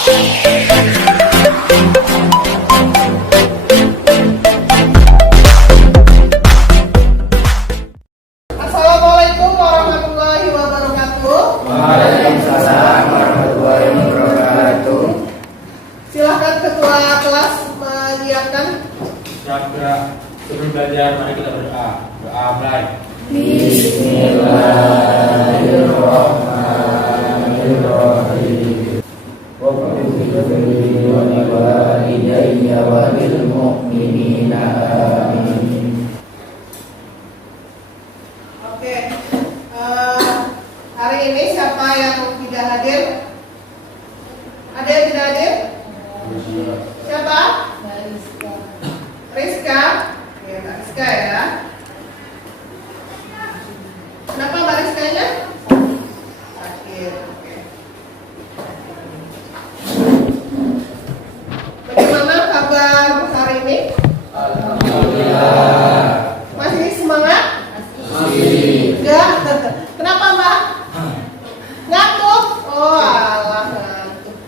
Assalamualaikum warahmatullahi wabarakatuh. Waalaikumsalam warahmatullahi wabarakatuh. Silahkan ketua kelas menyiapkan. Sebelum belajar, mari kita berdoa. Doa mulai. Bismillahirrahmanirrahim. Wabillahi wa liwalidayya wa lil mu'minina amin. Oke, hari ini siapa yang tidak hadir? Ada yang tidak hadir? Siapa? Rizka. Ya, Mbak Rizka ya. Kenapa Mbak Rizkanya? Sakit. Oke. Bagaimana kabar hari ini? Alhamdulillah. Masih semangat? Masih. Enggak. Kenapa Mbak? Ngantuk? Oh alah ngantuk.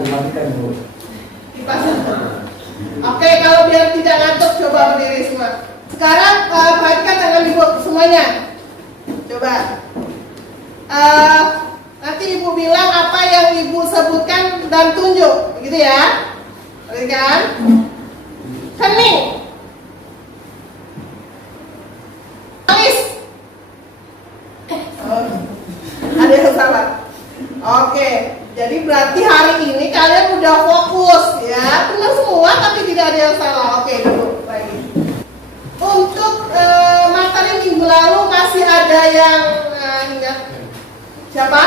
Dimatikan, Bu. Dipasang. Oke, kalau biar tidak ngantuk coba berdiri semua. Sekarang perhatikan tangan ibu semuanya. Coba. Nanti ibu bilang apa yang ibu sebutkan dan tunjuk, begitu ya? Perhatikan. Hening. Alis. Oh, ada yang salah. Oke, jadi berarti hari ini kalian udah fokus ya, benar semua tapi tidak ada yang salah. Oke, dulu lagi. Untuk materi minggu lalu masih ada yang ingat? Siapa?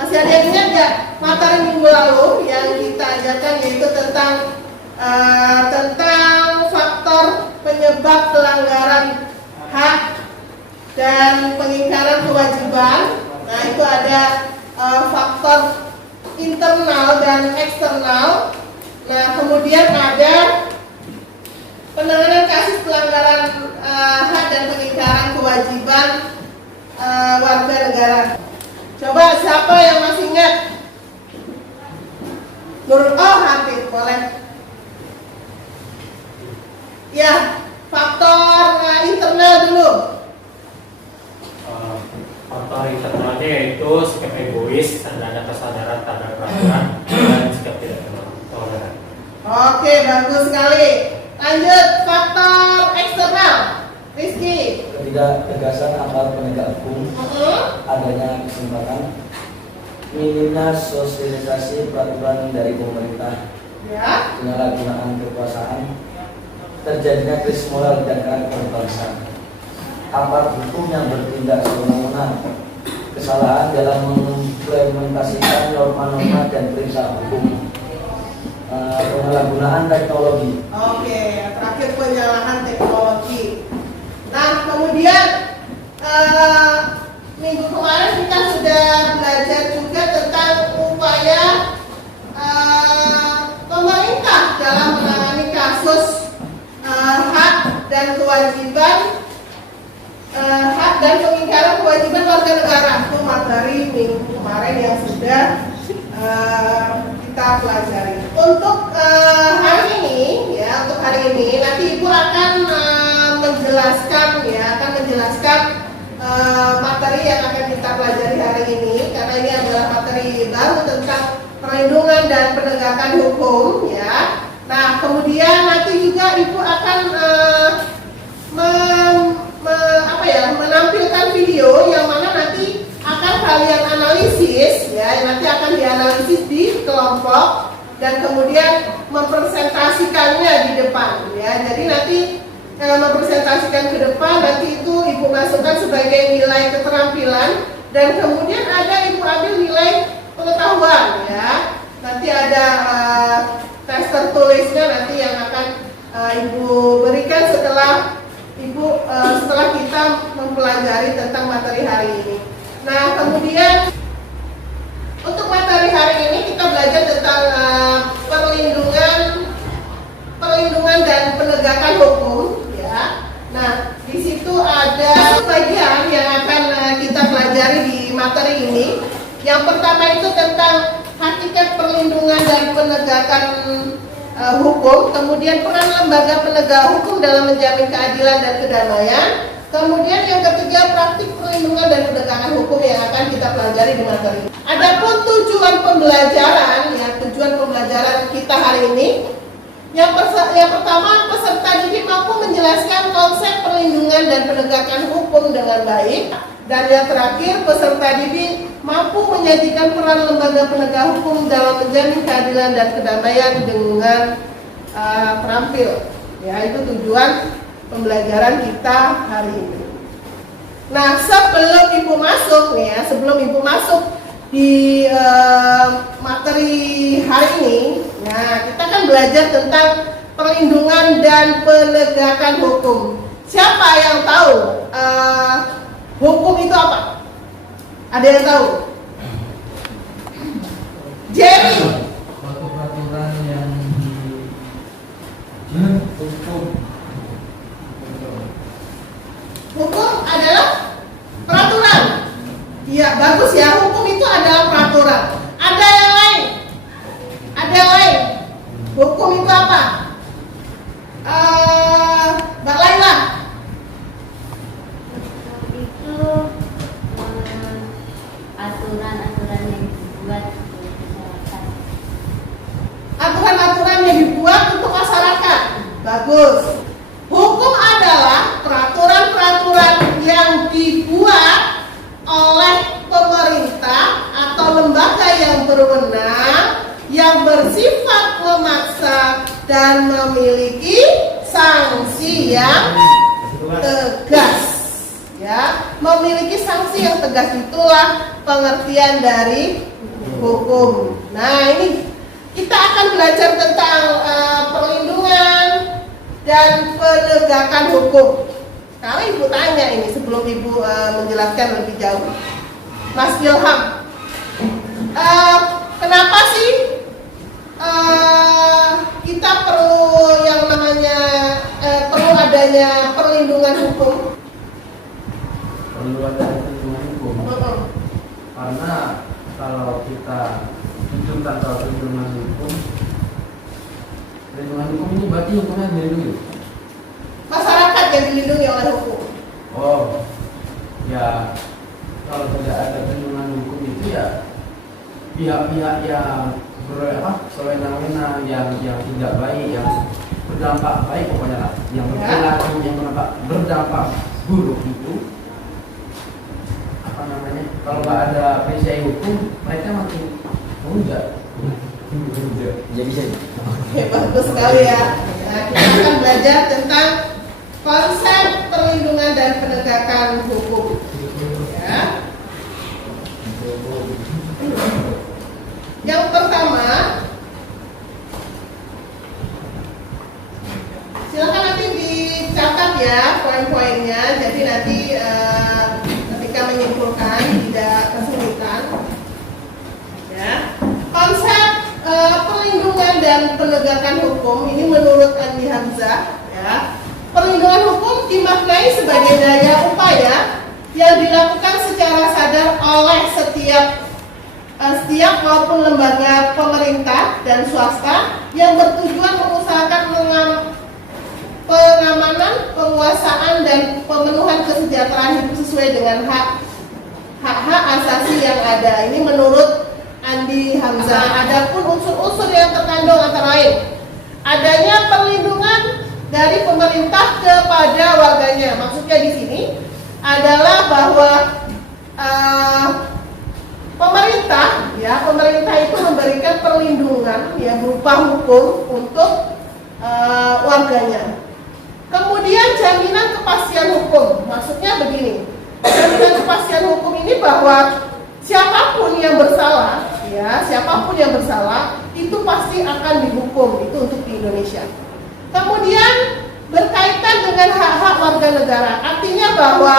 Masih ada yang ingat nggak materi minggu lalu yang kita ajarkan yaitu tentang faktor penyebab pelanggaran hak dan pengingkaran kewajiban. Nah, itu ada faktor internal dan eksternal. Nah, kemudian ada penanganan kasus pelanggaran hak dan pengingkaran kewajiban warga negara. Coba siapa yang masih ingat? Hafid, boleh. Ya, faktor internal dulu. Faktor internalnya yaitu sikap egois, ada kesadaran terhadap peraturan, dan sikap tidak toleran. Oke, bagus sekali. Lanjut, faktor eksternal. Rizky. Ketidaktegasan aparat penegak hukum, adanya kesempatan, minimnya sosialisasi peraturan dari pemerintah, Ya. penyalahgunaan kekuasaan, terjadinya krisis moral dan karakter bangsa, aparat hukum yang bertindak sewenang-wenang, kesalahan dalam mengimplementasikan norma-norma dan perintah hukum, penyalahgunaan teknologi. Oke, terakhir penyalahan teknologi. Nah, kemudian minggu kemarin kita sudah belajar juga tentang upaya pemerintah dalam menangani kasus hak dan kewajiban hak dan pengingkaran kewajiban warga negara. Itu materi minggu kemarin yang sudah kita pelajari. Untuk hari ini, ya, untuk hari ini nanti ibu akan menjelaskan materi yang akan kita pelajari hari ini, karena ini adalah materi baru tentang perlindungan dan penegakan hukum, ya. Nah, kemudian nanti juga ibu akan menampilkan video yang mana nanti akan kalian analisis, ya, nanti akan dianalisis di kelompok dan kemudian mempresentasikannya di depan, ya. Jadi nanti mempresentasikan ke depan, nanti itu ibu masukkan sebagai nilai keterampilan dan kemudian ada ibu ambil nilai pengetahuan, ya. Nanti ada tes tertulisnya nanti yang akan ibu berikan setelah kita mempelajari tentang materi hari ini. Nah, kemudian untuk materi hari ini kita belajar tentang perlindungan dan penegakan hukum, ya. Nah, di situ ada bagian yang akan kita pelajari di materi ini. Yang pertama itu tentang hakikat perlindungan dan penegakan hukum, kemudian peran lembaga penegak hukum dalam menjamin keadilan dan kedamaian, kemudian yang ketiga praktik perlindungan dan penegakan hukum yang akan kita pelajari di materi. Adapun tujuan pembelajaran, ya tujuan pembelajaran kita hari ini, yang pertama, peserta didik mampu menjelaskan konsep perlindungan dan penegakan hukum dengan baik. Dan yang terakhir, peserta didik mampu menyajikan peran lembaga penegak hukum dalam menjamin keadilan dan kedamaian dengan terampil. Ya, itu tujuan pembelajaran kita hari ini. Nah, sebelum ibu masuk nih ya, sebelum ibu masuk di materi hari ini, nah kita kan belajar tentang perlindungan dan penegakan hukum. Siapa yang tahu hukum itu apa? Ada yang tahu? Jerry. Suatu peraturan yang Hukum adalah peraturan. Iya, bagus ya. Hukum itu adalah peraturan. Ada yang lain? Ada yang lain? Hukum itu apa? Mbak Laila. Itu aturan-aturan yang dibuat untuk masyarakat. Aturan-aturan yang dibuat untuk masyarakat. Bagus. Hukum adalah peraturan-peraturan yang dibuat oleh pemerintah atau lembaga yang berwenang, yang bersifat memaksa dan memiliki sanksi yang tegas. Ya, memiliki sanksi yang tegas itulah pengertian dari hukum. Nah, ini kita akan belajar tentang perlindungan dan penegakan hukum. Kalau ibu tanya ini sebelum ibu menjelaskan lebih jauh, Mas Ilham, kenapa sih kita perlu yang namanya perlu adanya perlindungan hukum? perlu ada perlindungan hukum. Karena kalau kita hidup tanpa perlindungan hukum ini berarti hukumnya dilindungi. Masyarakat yang dilindungi oleh hukum. Oh, ya kalau tidak ada perlindungan hukum itu ya pihak-pihak yang sewenang-wenang, yang tidak baik, yang berdampak baik pokoknya lah, yang berperilaku yang berdampak buruk itu apa namanya? Kalau nggak ada perisai hukum, mereka makin menghujat. Ya bisa. Oke, bagus sekali ya. Nah, kita akan belajar tentang konsep perlindungan dan penegakan hukum. Ya. Yang pertama, silakan nanti dicatat ya poin-poinnya. Jadi nanti ketika menyimpulkan tidak kesulitan. Ya. Konsep perlindungan dan penegakan hukum ini menurut Andi Hamzah, ya, perlindungan hukum dimaknai sebagai daya upaya yang dilakukan secara sadar oleh setiap maupun lembaga pemerintah dan swasta yang bertujuan mengusahakan pengamanan, penguasaan dan pemenuhan kesejahteraan hidup sesuai dengan hak-hak asasi yang ada. Ini menurut Andi Hamzah. Adapun unsur-unsur yang terkandung antara lain adanya perlindungan dari pemerintah kepada warganya. Maksudnya di sini adalah bahwa pemerintah itu memberikan perlindungan ya berupa hukum untuk warganya. Kemudian jaminan kepastian hukum. Maksudnya begini. Jaminan kepastian hukum ini bahwa siapapun yang bersalah itu pasti akan dihukum. Itu untuk di Indonesia. Kemudian berkaitan dengan hak-hak warga negara, artinya bahwa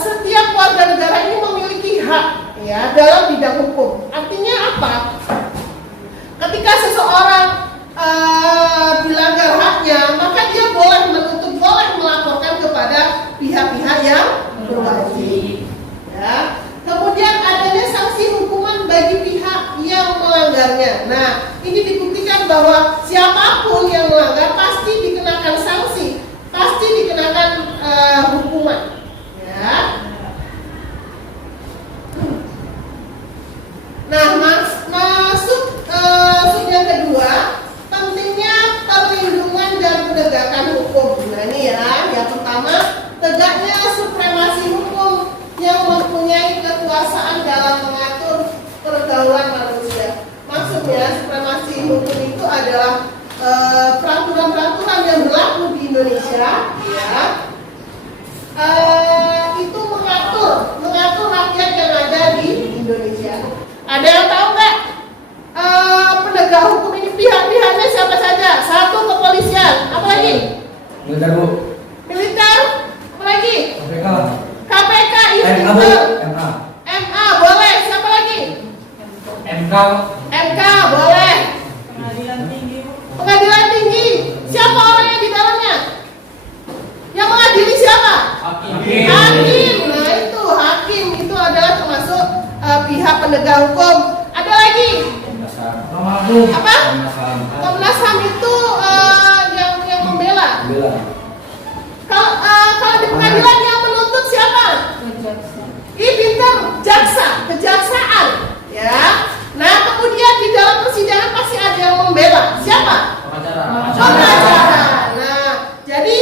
setiap warga negara ini memiliki hak ya dalam bidang hukum. Artinya apa? Ketika seseorang dilanggar haknya, maka dia boleh menuntut, boleh melaporkan kepada pihak-pihak yang berwajib. Ya. Kemudian adanya sanksi hukuman bagi pihak melanggarnya. Nah, ini dibuktikan bahwa siapapun yang melanggar pasti dikenakan sanksi, pasti dikenakan hukuman. Ya. Nah, masuk sub yang kedua, pentingnya perlindungan dan penegakan hukum. Nah, ini ya, yang pertama, tegaknya supremasi hukum yang mempunyai kekuasaan dalam mengatur pergaulan manusia. Maksudnya supremasi hukum itu adalah peraturan-peraturan yang berlaku di Indonesia, ya, itu mengatur rakyat yang ada di Indonesia. Ada yang tahu nggak penegak hukum ini pihak-pihaknya siapa saja? Satu, kepolisian, apa lagi? Militer Bu. Militer, apa lagi? KPK. KPK, itu MA. MA boleh, siapa lagi? MK. MK boleh. Pengadilan tinggi, siapa orang yang di dalamnya? Yang mengadili siapa? Hakim. Hakim. Nah itu hakim itu adalah termasuk pihak penegak hukum. Ada lagi? Apa? Komnas HAM itu yang membela. Kalau di pengadilan yang menuntut siapa? Ih pintar, jaksa, kejaksaan, ya. Nah kemudian di dalam persidangan pasti ada yang membela. Siapa? Pengacara. Nah, jadi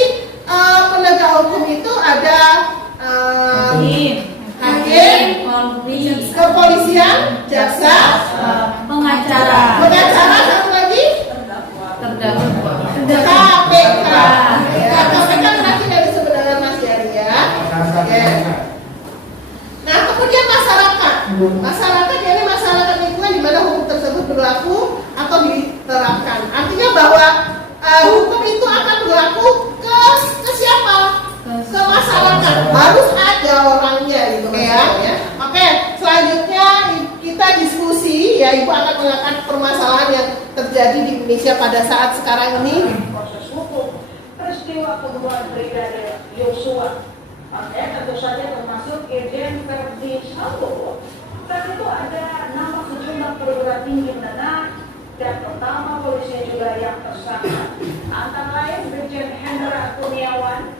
penegak hukum itu ada hakim, kepolisian, jaksa, pengacara, satu lagi KPK. Ya, KPK berarti dari sebenarnya Mas Yari ya. Oke. Nah, kemudian masyarakat. Masyarakat ini masyarakat lingkungan di mana hukum tersebut berlaku atau diterapkan. Artinya bahwa hukum itu akan berlaku ke siapa? Ke masyarakat. Harus ada orangnya gitu ya. Oke, selanjutnya kita diskusi ya, Ibu akan mengangkat permasalahan yang terjadi di Indonesia pada saat sekarang ini. Proses hukum peristiwa pembunuhan Brigadir Yosua, makanya tentu saja termasuk Irjen Verdi Sambo. Dan itu ada nama sejumlah perwira tinggi menengah dan pertama polisi juga yang tersangka, antara lain Brigjen Hendra Kurniawan,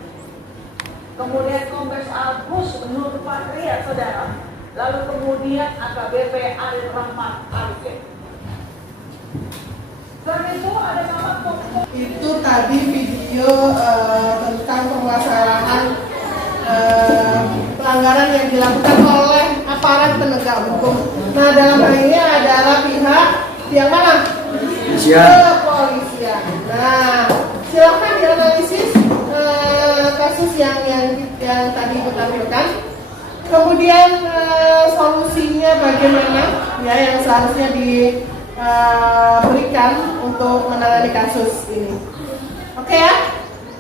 kemudian Kombes Agus Nur Patria, saudara, lalu kemudian AKBP Arif Rahmat Arifin. Dan itu ada nama Itu tadi video tentang permasalahan pelanggaran yang dilakukan oleh aparat penegak hukum. Nah, dalam hal ini adalah pihak yang mana? Kepolisian. Nah, silakan dianalisis kasus yang tadi ditampilkan. Kemudian solusinya bagaimana? Ya, yang seharusnya diberikan untuk menangani kasus ini. Oke ya,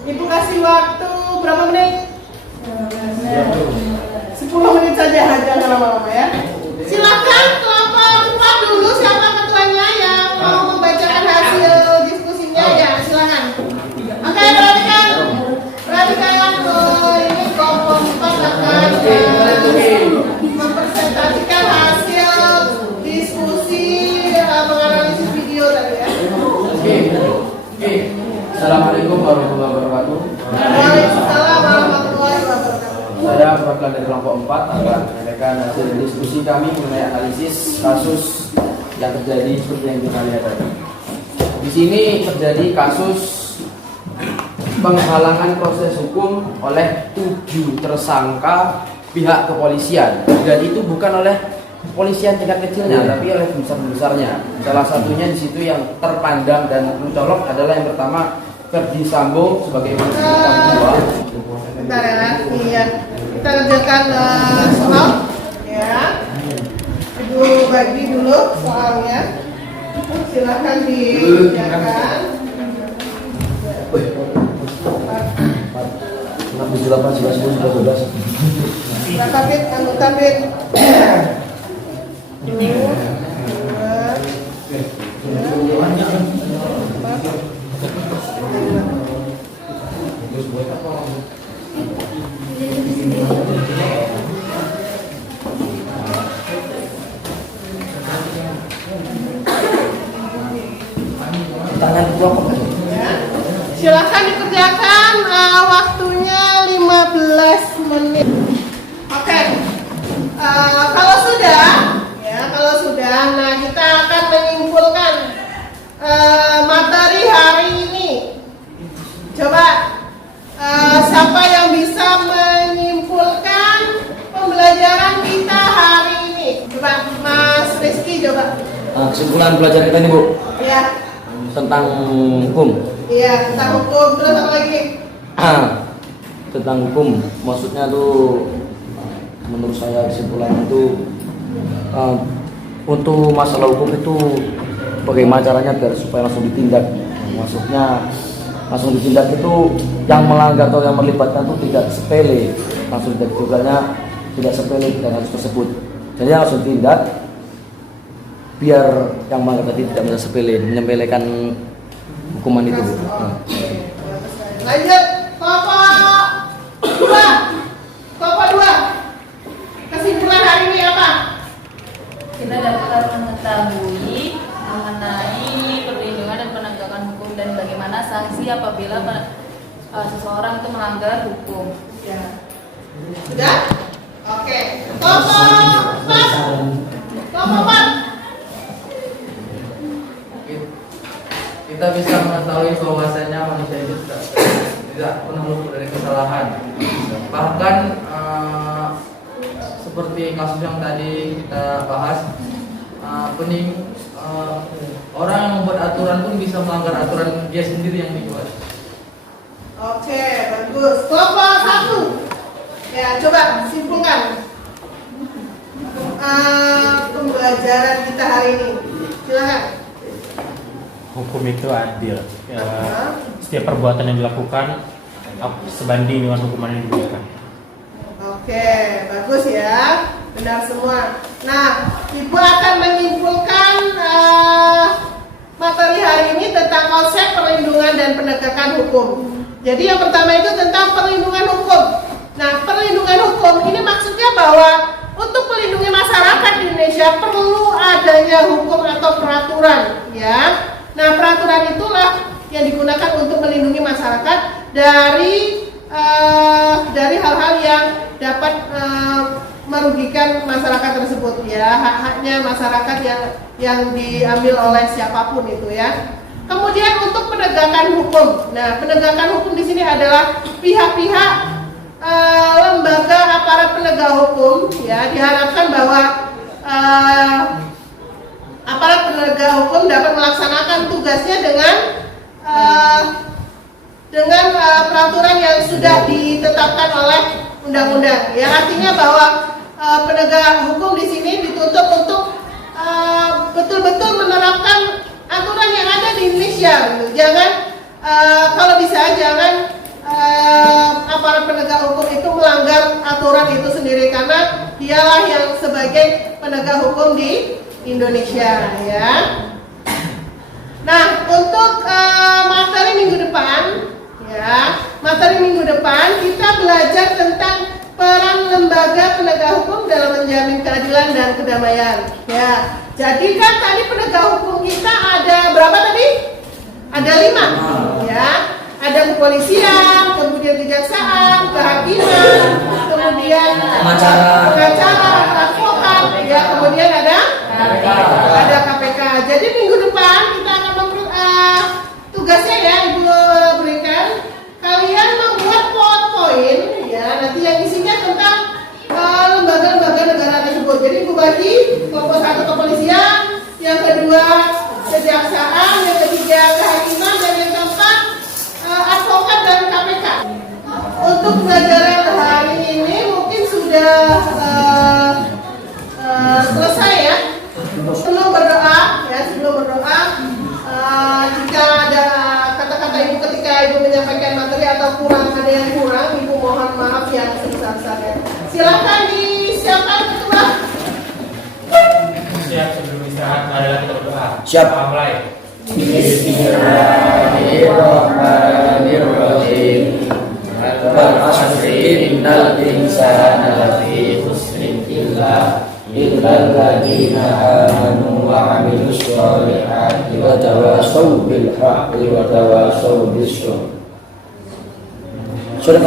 Ibu kasih waktu berapa menit? 10 menit saja, jangan lama-lama ya. Silakan kelompok dulu, siapa ketuanya yang mau membacakan hasil diskusinya ya, silakan. Oke, perhatikan ini kelompok 4 akan mempresentasikan hasil diskusi menganalisis video tadi ya. Oke. Assalamualaikum warahmatullahi wabarakatuh. Waalaikumsalam warahmatullahi wabarakatuh. Saya perwakilan dari kelompok 4 akan menyampaikan hasil diskusi kami mengenai analisis kasus yang terjadi seperti yang kita lihat tadi. Di sini terjadi kasus penghalangan proses hukum oleh 7 tersangka pihak kepolisian, dan itu bukan oleh kepolisian tingkat kecilnya, tapi oleh besar-besarnya. Salah satunya di situ yang terpandang dan mencolok adalah yang pertama Verdi Sambo sebagai polisi kedua. Bentar ya, iya. Kita kerjakan soal ya. Ibu bagi dulu soalnya. Silakan dikerjakan. 6, 7, 8, 11, 12. Anggota BIN. Pertanyaan itu apa? Ya. Silakan dikerjakan, waktunya 15 menit. Oke. Kalau sudah, nah kita akan menyimpulkan materi hari ini. Coba siapa yang bisa menyimpulkan pembelajaran kita hari ini? Coba Mas Rizky, coba. Kesimpulan pelajaran kita ini, Bu, Ya, tentang hukum. iya tentang hukum. Terus apa lagi? Tentang hukum, maksudnya tuh menurut saya kesimpulannya itu untuk masalah hukum itu bagaimana caranya biar supaya langsung ditindak. Maksudnya langsung ditindak itu yang melanggar atau yang melibatkan itu tidak sepele, langsung ditindak juga tidak sepele dengan kasus tersebut. Jadi langsung ditindak biar yang melanggar tadi tidak bisa sepele, menyepelekan hukuman itu. Lanjut, kelompok dua. Kesimpulan hari ini apa? Kita dapat mengetahui mengenai perlindungan dan penegakan hukum dan bagaimana sanksi apabila seseorang itu melanggar hukum. Ya. Sudah? Oke. Kelompok 4. Kita bisa mengetahui bahwasanya manusia itu tidak pernah luput dari kesalahan. Bahkan seperti kasus yang tadi kita bahas, orang yang membuat aturan pun bisa melanggar aturan dia sendiri yang dibuat. Oke, bagus. Kelompok 1. Ya, coba simpulkan pembelajaran kita hari ini. Silakan. Hukum itu adil. Setiap perbuatan yang dilakukan sebanding dengan hukuman yang diberikan. Oke, bagus ya. Benar semua. Nah, Ibu akan menyimpulkan materi hari ini tentang konsep perlindungan dan penegakan hukum. Jadi yang pertama itu tentang perlindungan hukum. Nah, perlindungan hukum ini maksudnya bahwa untuk melindungi masyarakat di Indonesia perlu adanya hukum atau peraturan, ya. Nah, peraturan itulah yang digunakan untuk melindungi masyarakat dari hal-hal yang dapat merugikan masyarakat tersebut, ya, hak-haknya masyarakat yang diambil oleh siapapun itu, ya. Kemudian untuk penegakan hukum. Nah, penegakan hukum di sini adalah pihak-pihak lembaga aparat penegak hukum, ya, diharapkan bahwa aparat penegak hukum dapat melaksanakan tugasnya dengan peraturan yang sudah ditetapkan oleh undang-undang. Ya, artinya bahwa penegak hukum di sini dituntut untuk betul-betul menerapkan aturan yang ada di Indonesia. Gitu. Jangan kalau bisa jangan aparat penegak hukum itu melanggar aturan itu sendiri, karena dialah yang sebagai penegak hukum di Indonesia, ya. Nah, untuk materi minggu depan, ya, kita belajar tentang peran lembaga penegak hukum dalam menjamin keadilan dan kedamaian. Ya, jadi kan tadi penegak hukum kita ada berapa tadi? Ada 5, ya. Ada kepolisian, kemudian kejaksaan, kehakiman, kemudian pengacara, advokat, ya, kemudian ada KPK. Jadi minggu depan kita akan tugasnya, ya, Ibu berikan kalian membuat poin-poin, ya, nanti yang isinya tentang lembaga-lembaga negara tersebut. Jadi Ibu bagi kelompok 1 kepolisian, yang kedua kejaksaan, yang ketiga kehakiman, dan yang keempat advokat dan KPK. Untuk pelajaran hari ini mungkin sudah selesai, ya. Sebelum berdoa, jika ada kata-kata Ibu ketika Ibu menyampaikan materi atau ada yang kurang, Ibu mohon maaf yang sebesar-besarnya. Silakan disiapkan ketua. Siap, sebelum istirahat adalah kita berdoa. Siap. Mulai. Bismillahirrahmanirrahim. Wal 'asri innal insana lafi khusrin illa ilal ladzina amanu wa 'amilus sholihati wa tawashaw bil haqqi wa tawashaw bis sabr. Surah